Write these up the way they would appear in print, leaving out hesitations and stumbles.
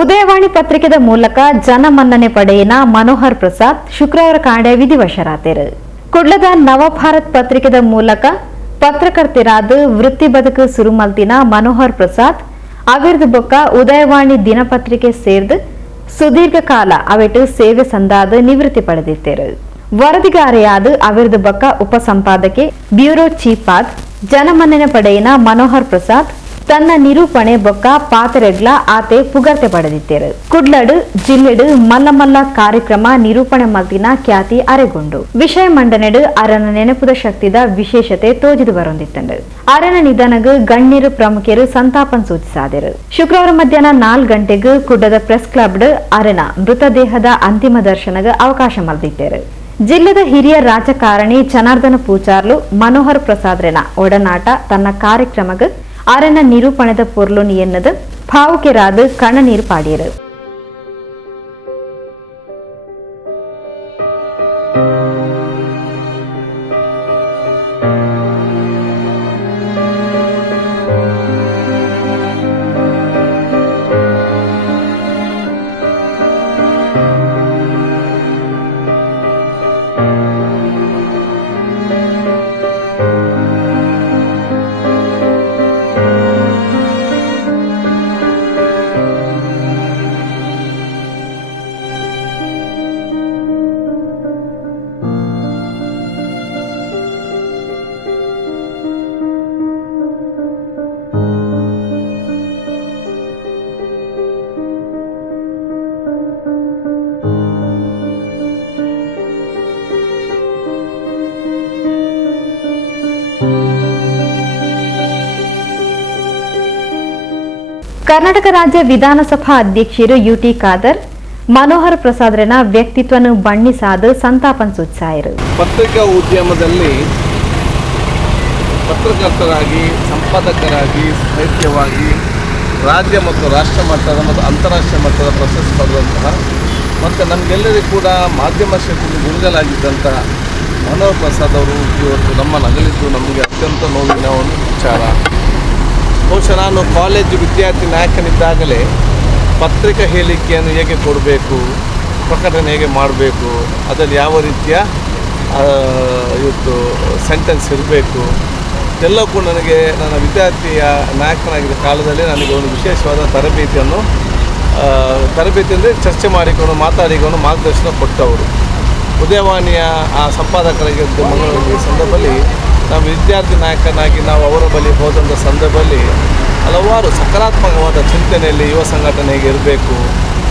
ಉದಯವಾಣಿ ಪತ್ರಿಕೆದ ಮೂಲಕ ಜನಮನ್ನಣೆ ಪಡೆಯಿನ ಮನೋಹರ್ ಪ್ರಸಾದ್ ಶುಕ್ರವಾರ ಕಾಂಡೆ ವಿಧಿವಶರಾದರು. ಕುಡ್ಲದ ನವಭಾರತ್ ಪತ್ರಿಕೆದ ಮೂಲಕ ಪತ್ರಕರ್ತರಾದ ವೃತ್ತಿ ಬದುಕು ಸುರುಮಲ್ತಿನ ಮನೋಹರ್ ಪ್ರಸಾದ್ ಅವಿರ್ದ ಬೊಕ್ಕ ಉದಯವಾಣಿ ದಿನಪತ್ರಿಕೆ ಸೇರ್ದು ಸುದೀರ್ಘ ಕಾಲ ಅವೆಟ್ಟು ಸೇವೆ ಸಂದಾದ ನಿವೃತ್ತಿ ಪಡೆದಿದ್ದರು. ವರದಿಗಾರೆಯಾದ ಅವಿರ್ದ ಬೊಕ್ಕ ಉಪಸಂಪಾದಕೆ ಬ್ಯೂರೋ ಚೀಫ್ ಆದ್ ಜನಮನ್ನಣೆ ಪಡೆಯಿನ ಮನೋಹರ್ ಪ್ರಸಾದ್ ತನ್ನ ನಿರೂಪಣೆ ಬೊಕ್ಕ ಪಾತ್ರೆಗ್ಲ ಆತೆ ಪುಗರ್ತೆ ಪಡೆದಿದ್ದರು. ಕುಡ್ಲಡು ಜಿಲ್ಲೆಡು ಮಲ್ಲ ಮಲ್ಲ ಕಾರ್ಯಕ್ರಮ ನಿರೂಪಣೆ ಮಲ್ತಿನ ಖ್ಯಾತಿ ಅರೆಗೊಂಡು ವಿಷಯ ಮಂಡನೆಡು ಅರನ ನೆನಪುದ ಶಕ್ತಿದ ವಿಶೇಷತೆ ತೋಜಿದು ಬರೊಂದಿತ್ತಂಡು. ಅರನ ನಿಧನಗ ಗಣ್ಯರು ಪ್ರಮುಖರು ಸಂತಾಪನ್ ಸೂಚಿಸಾದರು. ಶುಕ್ರವಾರ ಮಧ್ಯಾಹ್ನ 4 ಗಂಟೆಗೆ ಕುಡ್ಲದ ಪ್ರೆಸ್ ಕ್ಲಬ್ ಅರನ ಮೃತದೇಹದ ಅಂತಿಮ ದರ್ಶನಗ ಅವಕಾಶ ಮಲ್ದಿದ್ದರು. ಜಿಲ್ಲೆದ ಹಿರಿಯ ರಾಜಕಾರಣಿ ಜನಾರ್ದನ ಪೂಜಾರ್ಲು ಮನೋಹರ್ ಪ್ರಸಾದ್ರನ ಒಡನಾಟ ತನ್ನ ಕಾರ್ಯಕ್ರಮಗ ಅರನ ನಿರೂಪಣೆದ ಪೊರ್ಲುನಿ ಎನ್ನದು ಭಾವುಕೆರಾದ ಕಣ್ಣನೀರು ಪಾಡಿಯರು. ಕರ್ನಾಟಕ ರಾಜ್ಯ ವಿಧಾನಸಭಾ ಅಧ್ಯಕ್ಷರು ಯುಟಿ ಖಾದರ್ ಮನೋಹರ್ ಪ್ರಸಾದ್ರನ ವ್ಯಕ್ತಿತ್ವವನ್ನು ಬಣ್ಣಿಸಾದ ಸಂತಾಪನ್ ಸೂಚಿಸಿದರು. ಪತ್ರಿಕಾ ಉದ್ಯಮದಲ್ಲಿ ಪತ್ರಕರ್ತರಾಗಿ, ಸಂಪಾದಕರಾಗಿ, ಸಾಹಿತ್ಯವಾಗಿ ರಾಜ್ಯ ಮತ್ತು ರಾಷ್ಟ್ರ ಮಟ್ಟದ ಮತ್ತು ಅಂತಾರಾಷ್ಟ್ರೀಯ ಮಟ್ಟದ ಪ್ರಶಸ್ತಿ ಪಡೆದಂತಹ ಮತ್ತು ನಮಗೆಲ್ಲರಿಗೂ ಕೂಡ ಮಾಧ್ಯಮ ಕ್ಷೇತ್ರದಲ್ಲಿ ಗುರುಗಳಾಗಿದ್ದಂತಹ ಮನೋಹರ್ ಪ್ರಸಾದ್ ಅವರು ಇವತ್ತು ನಮ್ಮನ್ನು ಅಗಲಿದ್ದು ನಮಗೆ ಅತ್ಯಂತ ನೋವಿನ ಒಂದು ವಿಚಾರ. ಬಹುಶಃ ನಾನು ಕಾಲೇಜು ವಿದ್ಯಾರ್ಥಿ ನಾಯಕನಿದ್ದಾಗಲೇ ಪತ್ರಿಕಾ ಹೇಳಿಕೆಯನ್ನು ಹೇಗೆ ಕೊಡಬೇಕು, ಪ್ರಕಟಣೆ ಹೇಗೆ ಮಾಡಬೇಕು, ಅದರಲ್ಲಿ ಯಾವ ರೀತಿಯ ಇವತ್ತು ಸೆಂಟೆನ್ಸ್ ಇರಬೇಕು ಎಲ್ಲವೂ ಕೂಡ ನನಗೆ ನನ್ನ ವಿದ್ಯಾರ್ಥಿಯ ನಾಯಕನಾಗಿದ್ದ ಕಾಲದಲ್ಲಿ ನನಗೆ ಒಂದು ವಿಶೇಷವಾದ ತರಬೇತಿ ಅಂದರೆ ಚರ್ಚೆ ಮಾಡಿಕೊಂಡು ಮಾತಾಡಿಕೊಂಡು ಮಾರ್ಗದರ್ಶನ ಕೊಟ್ಟವರು. ಉದಯವಾಣಿಯ ಆ ಸಂಪಾದಕರಾಗಿದ್ದ ಮಂಗಳೂರು ಸಂದರ್ಭದಲ್ಲಿ ನಮ್ಮ ವಿದ್ಯಾರ್ಥಿ ನಾಯಕನಾಗಿ ನಾವು ಅವರ ಬಳಿ ಹೋದಂಥ ಸಂದರ್ಭದಲ್ಲಿ ಹಲವಾರು ಸಕಾರಾತ್ಮಕವಾದ ಚಿಂತನೆಯಲ್ಲಿ ಯುವ ಸಂಘಟನೆ ಹೇಗೆ ಇರಬೇಕು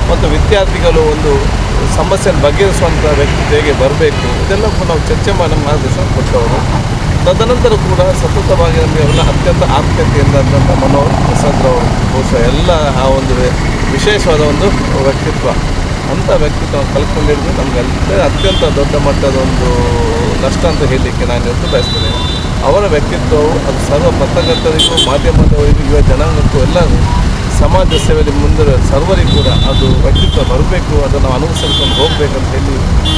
ಮತ್ತು ವಿದ್ಯಾರ್ಥಿಗಳು ಒಂದು ಸಮಸ್ಯೆಯನ್ನು ಬಗೆಹರಿಸುವಂಥ ವ್ಯಕ್ತಿ ಹೇಗೆ ಬರಬೇಕು ಇದೆಲ್ಲ ಕೂಡ ನಾವು ಚರ್ಚೆ ಮಾಡಿ ಮಾರ್ಗದರ್ಶನ ಕೊಟ್ಟವರು. ತದನಂತರ ಕೂಡ ಸತತವಾಗಿ ನಮಗೆ ಅವರ ಅತ್ಯಂತ ಆತ್ಮೀಯತೆಯಿಂದ ಮನೋಹರ್ ಪ್ರಸಾದ್ರವರು ಬಹುಶಃ ಎಲ್ಲ ಆ ಒಂದು ವಿಶೇಷವಾದ ಒಂದು ವ್ಯಕ್ತಿತ್ವ, ಅಂಥ ವ್ಯಕ್ತಿತ್ವ ಕಲ್ತ್ಕೊಂಡಿದ್ದು ನಮಗೆ ಅತ್ಯಂತ ದೊಡ್ಡ ಮಟ್ಟದ ಒಂದು ನಷ್ಟ ಅಂತ ಹೇಳಲಿಕ್ಕೆ ನಾನು ಇವತ್ತು ಬಯಸ್ತೇನೆ. ಅವರ ವ್ಯಕ್ತಿತ್ವವು ಅದು ಸರ್ವ ಪತ್ರಕರ್ತರಿಗೂ, ಮಾಧ್ಯಮದವರಿಗೂ, ಯುವ ಜನಾಂಗಕ್ಕೂ ಎಲ್ಲರೂ ಸಮಾಜ ಸೇವೆಯಲ್ಲಿ ಮುಂದೆ ಸರ್ವರಿಗೂ ಕೂಡ ಅದು ವ್ಯಕ್ತಿತ್ವ ಬರಬೇಕು, ಅದನ್ನು ನಾವು ಅನುಸರಿಸ್ಕೊಂಡು ಹೋಗಬೇಕಂತ ಹೇಳಿ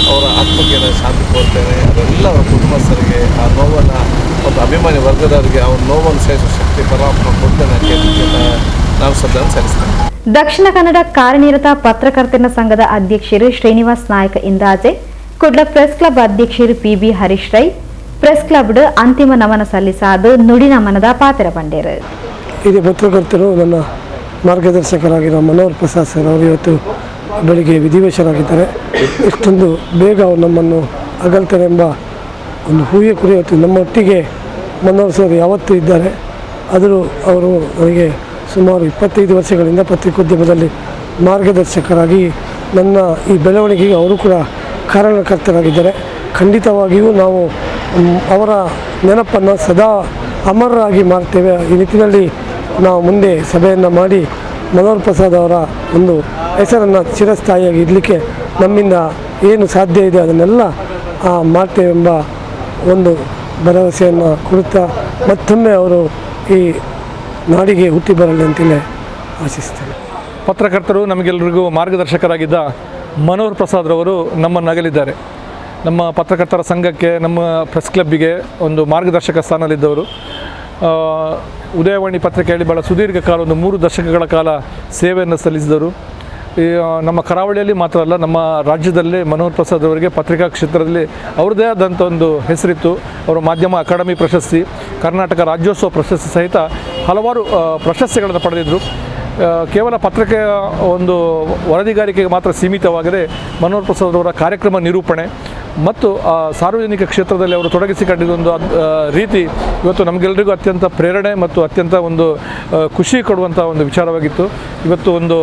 ಅವರ ಆತ್ಮಕ್ಕೆ ನಾನು ಶಾಂತಿ ಕೋರ್ತೇನೆ. ಅದೆಲ್ಲ ಅವರ ಕುಟುಂಬಸ್ಥರಿಗೆ, ಆ ನೋವನ್ನು ಮತ್ತು ಅಭಿಮಾನಿ ವರ್ಗದವರಿಗೆ ಅವ್ರ ನೋವನ್ನು ಸಹಿಸುವ ಶಕ್ತಿ ಪರಮಾತ್ಮ ಕೊಡ್ತೇನೆ ಅಂತ ನಾನು ಶ್ರದ್ಧಾಂಜಲಿ ಸಲ್ಲಿಸ್ತೇನೆ. ದಕ್ಷಿಣ ಕನ್ನಡ ಕಾರ್ಯನಿರತ ಪತ್ರಕರ್ತರ ಸಂಘದ ಅಧ್ಯಕ್ಷರು ಶ್ರೀನಿವಾಸ್ ನಾಯಕ ಇಂದಾಜೆ, ಕುಡ್ಲ ಪ್ರೆಸ್ ಕ್ಲಬ್ ಅಧ್ಯಕ್ಷರು PB Harish Rai press club ಅಂತಿಮ ನಮನ ಸಲ್ಲಿಸಾದ ನುಡಿ ನಮನದ ಪಾತ್ರ ಬಂಡೇರು. ಹಿರಿಯ ಪತ್ರಕರ್ತರು ನನ್ನ ಮಾರ್ಗದರ್ಶಕರಾಗಿರೋ ಮನೋಹರ್ ಪ್ರಸಾದ್ ಸರ್ ಅವರು ಇವತ್ತು ಬೆಳಿಗ್ಗೆ ವಿಧಿವಶರಾಗಿದ್ದಾರೆ. ಇಷ್ಟೊಂದು ಬೇಗ ಅವರು ನಮ್ಮನ್ನು ಅಗಲ್ತಾರೆ ಎಂಬ ಒಂದು ಹೂವೆ ಕುರಿಯುತ್ತೆ. ನಮ್ಮೊಟ್ಟಿಗೆ ಮನೋಹರ್ ಸರ್ ಯಾವತ್ತೂ ಇದ್ದಾರೆ. ಆದರೂ ಅವರು ನನಗೆ ಸುಮಾರು 25 ವರ್ಷಗಳಿಂದ ಪತ್ರಿಕೋದ್ಯಮದಲ್ಲಿ ಮಾರ್ಗದರ್ಶಕರಾಗಿ ನನ್ನ ಈ ಬೆಳವಣಿಗೆಗೆ ಅವರು ಕೂಡ ಕಾರಣಕರ್ತರಾಗಿದ್ದಾರೆ. ಖಂಡಿತವಾಗಿಯೂ ನಾವು ಅವರ ನೆನಪನ್ನು ಸದಾ ಅಮರರಾಗಿ ಮಾಡ್ತೇವೆ. ಈ ನಿಟ್ಟಿನಲ್ಲಿ ನಾವು ಮುಂದೆ ಸಭೆಯನ್ನು ಮಾಡಿ ಮನೋಹರ್ ಪ್ರಸಾದ್ ಅವರ ಒಂದು ಹೆಸರನ್ನು ಚಿರಸ್ಥಾಯಿಯಾಗಿ ಇಡಲಿಕ್ಕೆ ನಮ್ಮಿಂದ ಏನು ಸಾಧ್ಯ ಇದೆ ಅದನ್ನೆಲ್ಲ ಮಾಡ್ತೇವೆಂಬ ಒಂದು ಭರವಸೆಯನ್ನು ಕೊಡುತ್ತಾ ಮತ್ತೊಮ್ಮೆ ಅವರು ಈ ನಾಡಿಗೆ ಹುಟ್ಟಿ ಬರಲಿ ಅಂತಲೇ ಆಶಿಸ್ತೇನೆ. ಪತ್ರಕರ್ತರು ನಮಗೆಲ್ಲರಿಗೂ ಮಾರ್ಗದರ್ಶಕರಾಗಿದ್ದ ಮನೋಹರ್ ಪ್ರಸಾದ್ರವರು ನಮ್ಮನ್ನು ಅಗಲಿದ್ದಾರೆ. ನಮ್ಮ ಪತ್ರಕರ್ತರ ಸಂಘಕ್ಕೆ, ನಮ್ಮ ಪ್ರೆಸ್ ಕ್ಲಬ್ಬಿಗೆ ಒಂದು ಮಾರ್ಗದರ್ಶಕ ಸ್ಥಾನದಲ್ಲಿದ್ದವರು. ಉದಯವಾಣಿ ಪತ್ರಿಕೆಯಲ್ಲಿ ಭಾಳ ಸುದೀರ್ಘ ಕಾಲ, ಒಂದು 3 ದಶಕಗಳ ಕಾಲ ಸೇವೆಯನ್ನು ಸಲ್ಲಿಸಿದರು. ನಮ್ಮ ಕರಾವಳಿಯಲ್ಲಿ ಮಾತ್ರ ಅಲ್ಲ, ನಮ್ಮ ರಾಜ್ಯದಲ್ಲೇ ಮನೋಹರ್ ಪ್ರಸಾದ್ ಅವರಿಗೆ ಪತ್ರಿಕಾ ಕ್ಷೇತ್ರದಲ್ಲಿ ಅವ್ರದ್ದೇ ಆದಂಥ ಒಂದು ಹೆಸರಿತ್ತು. ಅವರು ಮಾಧ್ಯಮ ಅಕಾಡೆಮಿ ಪ್ರಶಸ್ತಿ, ಕರ್ನಾಟಕ ರಾಜ್ಯೋತ್ಸವ ಪ್ರಶಸ್ತಿ ಸಹಿತ ಹಲವಾರು ಪ್ರಶಸ್ತಿಗಳನ್ನು ಪಡೆದಿದ್ದರು. ಕೇವಲ ಪತ್ರಿಕೆಯ ಒಂದು ವರದಿಗಾರಿಕೆಗೆ ಮಾತ್ರ ಸೀಮಿತವಾಗದೆ ಮನೋಹರ್ ಪ್ರಸಾದ್ ಅವರ ಕಾರ್ಯಕ್ರಮ ನಿರೂಪಣೆ ಮತ್ತು ಸಾರ್ವಜನಿಕ ಕ್ಷೇತ್ರದಲ್ಲಿ ಅವರು ತೊಡಗಿಸಿಕೊಂಡಿದ್ದೊಂದು ರೀತಿ ಇವತ್ತು ನಮಗೆಲ್ಲರಿಗೂ ಅತ್ಯಂತ ಪ್ರೇರಣೆ ಮತ್ತು ಅತ್ಯಂತ ಒಂದು ಖುಷಿ ಕೊಡುವಂಥ ಒಂದು ವಿಚಾರವಾಗಿತ್ತು. ಇವತ್ತು ಒಂದು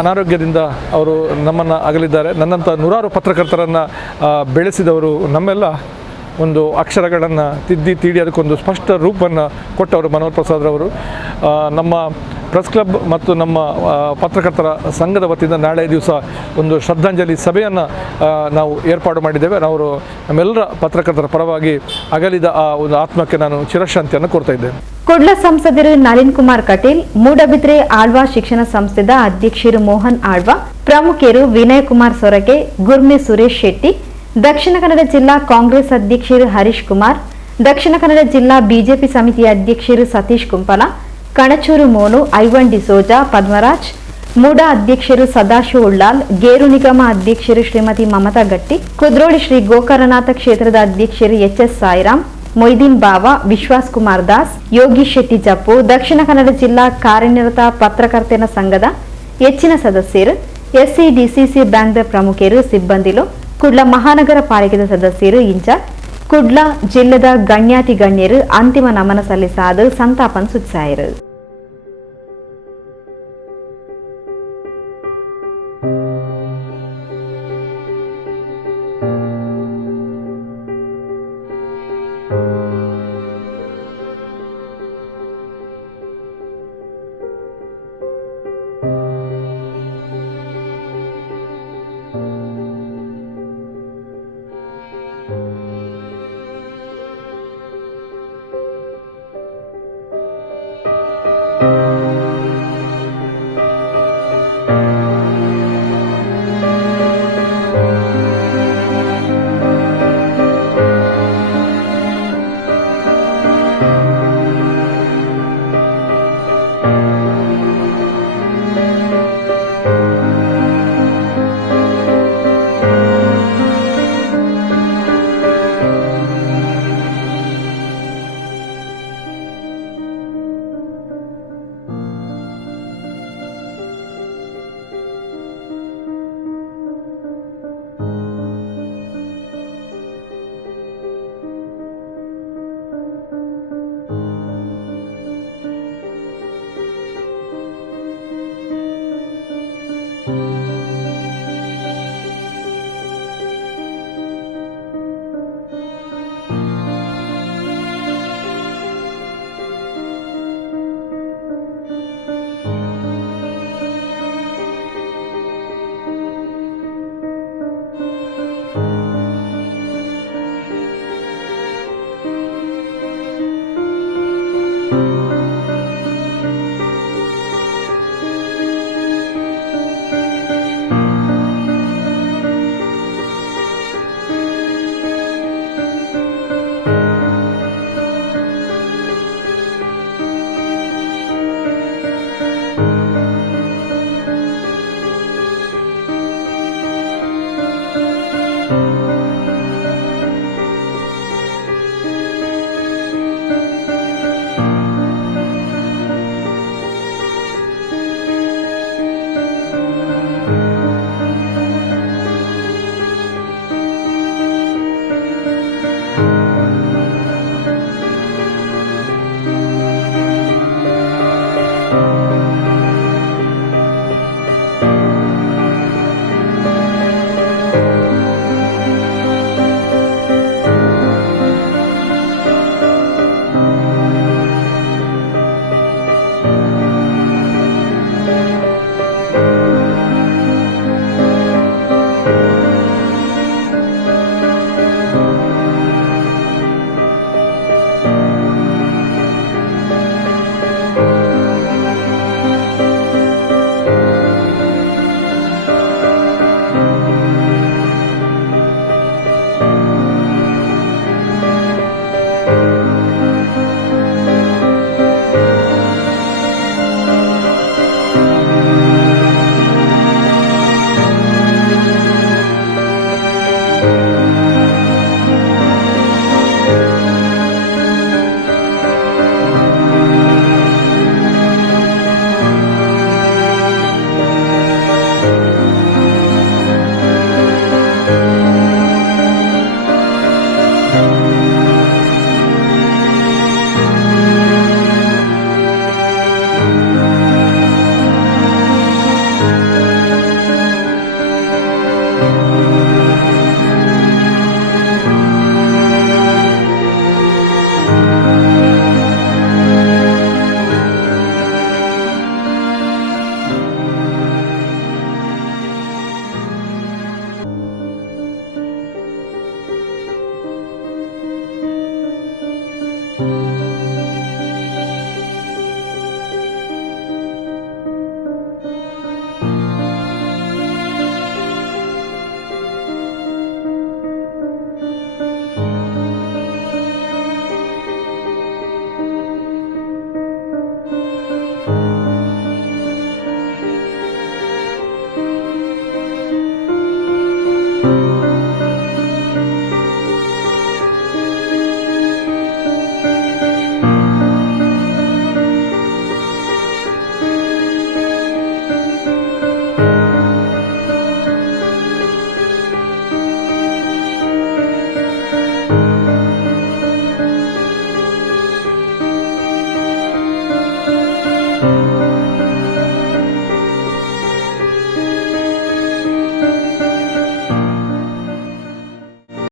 ಅನಾರೋಗ್ಯದಿಂದ ಅವರು ನಮ್ಮನ್ನು ಅಗಲಿದ್ದಾರೆ. ನನ್ನಂಥ ನೂರಾರು ಪತ್ರಕರ್ತರನ್ನು ಬೆಳೆಸಿದವರು, ನಮ್ಮೆಲ್ಲ ಒಂದು ಅಕ್ಷರಗಳನ್ನು ತಿದ್ದಿ ತೀಡಿ ಅದಕ್ಕೊಂದು ಸ್ಪಷ್ಟ ರೂಪವನ್ನು ಕೊಟ್ಟವರು ಮನೋಹರ್ ಪ್ರಸಾದ್ರವರು. ನಮ್ಮ ಪ್ರೆಸ್ ಕ್ಲಬ್ ಮತ್ತು ನಮ್ಮ ಪತ್ರಕರ್ತರ ಸಂಘದ ವತಿಯಿಂದ ನಾಳೆ ದಿವಸ ಒಂದು ಶ್ರದ್ಧಾಂಜಲಿ ಸಭೆಯನ್ನು ನಾವು ಏರ್ಪಾಡು ಮಾಡಿದ್ದೇವೆ. ನಾವು ನಮ್ಮೆಲ್ಲರ ಪತ್ರಕರ್ತರ ಪರವಾಗಿ ಅಗಲಿದ ಆ ಒಂದು ಆತ್ಮಕ್ಕೆ ನಾನು ಚಿರಶಾಂತಿಯನ್ನು ಕೋರ್ತಾ ಇದ್ದೇನೆ. ಕುಡ್ಲ ಸಂಸದರು ನಳಿನ್ ಕುಮಾರ್ ಕಟೀಲ್, ಮೂಡಬಿದ್ರೆ ಆಳ್ವಾ ಶಿಕ್ಷಣ ಸಂಸ್ಥೆದ ಅಧ್ಯಕ್ಷರು ಮೋಹನ್ ಆಳ್ವಾ, ಪ್ರಮುಖರು ವಿನಯ್ ಕುಮಾರ್ ಸೊರಕೆ, ಗುರ್ಮಿ ಸುರೇಶ್ ಶೆಟ್ಟಿ, ದಕ್ಷಿಣ ಕನ್ನಡ ಜಿಲ್ಲಾ ಕಾಂಗ್ರೆಸ್ ಅಧ್ಯಕ್ಷರು ಹರೀಶ್ ಕುಮಾರ್, ದಕ್ಷಿಣ ಕನ್ನಡ ಜಿಲ್ಲಾ ಬಿಜೆಪಿ ಸಮಿತಿ ಅಧ್ಯಕ್ಷರು ಸತೀಶ್ ಕುಂಪಲ, ಕಣಚೂರು ಮೋನು, ಐವನ್ ಡಿಸೋಜಾ, ಪದ್ಮರಾಜ್, ಮೂಡಾ ಅಧ್ಯಕ್ಷರು ಸದಾಶಿವ ಉಳ್ಳಾಲ್, ಗೇರು ನಿಗಮ ಅಧ್ಯಕ್ಷರು ಶ್ರೀಮತಿ ಮಮತಾ ಗಟ್ಟಿ, ಕುದ್ರೋಳಿ ಶ್ರೀ ಗೋಕರ್ಣನಾಥ ಕ್ಷೇತ್ರದ ಅಧ್ಯಕ್ಷರು ಎಚ್ಎಸ್ ಸಾಯಿರಾಮ್, ಮೊಯ್ದೀನ್ ಬಾವಾ, ವಿಶ್ವಾಸ್ ಕುಮಾರ್ ದಾಸ್, ಯೋಗೀಶ್ ಶೆಟ್ಟಿ ಜಪ್ಪು, ದಕ್ಷಿಣ ಕನ್ನಡ ಜಿಲ್ಲಾ ಕಾರ್ಯನಿರತ ಪತ್ರಕರ್ತರ ಸಂಘದ ಹೆಚ್ಚಿನ ಸದಸ್ಯರು, ಎಸ್ಸಿಡಿಸಿಸಿ ಬ್ಯಾಂಕ್ದ ಪ್ರಮುಖರು, ಸಿಬ್ಬಂದಿಲು, ಕುಡ್ಲ ಮಹಾನಗರ ಪಾಲಿಕೆದ ಸದಸ್ಯರು, ಇನ್ಚಾರ್ಜ್, ಕುಡ್ಲ ಜಿಲ್ಲೆದ ಗಣ್ಯಾತಿ ಗಣ್ಯರು ಅಂತಿಮ ನಮನ ಸಲ್ಲಿಸಾದು ಸಂತಾಪನ್ ಸೂಚಿಸಾಯರು.